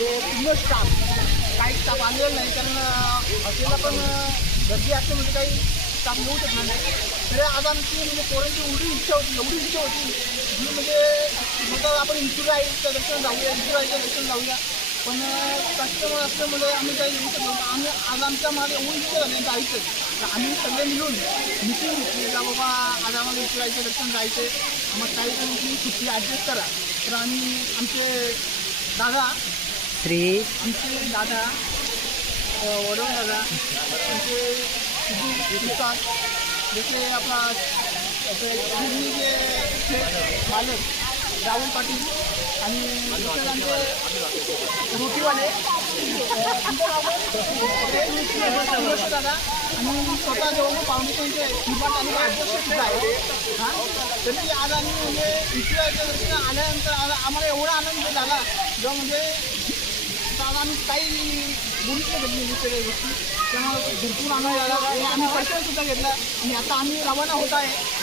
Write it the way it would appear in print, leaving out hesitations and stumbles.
पूर्ण स्टाफ काही स्टाफ आलेला नाही, कारण हॉस्टेलला पण गर्दी असते म्हणजे काही स्टाफ येऊ शकणार नाही. तर आज आमची म्हणजे पोरांची एवढी इच्छा होती की म्हणजे मग आपण इन्शुराईचं दर्शन जाऊया, पण कस्टमर असल्यामुळे आम्ही काही येऊ शकलो. आज आमच्या मला एवढी इच्छा झाली जायचं, तर आम्ही सगळे मिळून मिटिंग घेतली का बाबा आज आम्हाला इन्शुराईचं दर्शन जायचं, मग काही तुम्ही सुट्टी ॲडजस्ट करा. तर आम्ही आमचे दादा वडवून दादा आमचे जसे आपला जे मालक राहुल पाटील आणि आमचे रोटीवाले दादा आणि स्वतः जवळ फाउंडेशनचे श्रीपाद आणि अध्यक्षसुद्धा आहे. हां, तरी आज आम्ही म्हणजे इन्शुराईच्या दर्शन आल्यानंतर आम्हाला एवढा आनंद झाला जेव्हा म्हणजे आज आम्ही काही बोलूच नाही घेतली सगळ्या गोष्टी, त्यामुळे भरपूर आनंद झाला आणि आम्ही पैशासुद्धा घेतला आणि आता आम्ही रवाना होत आहे.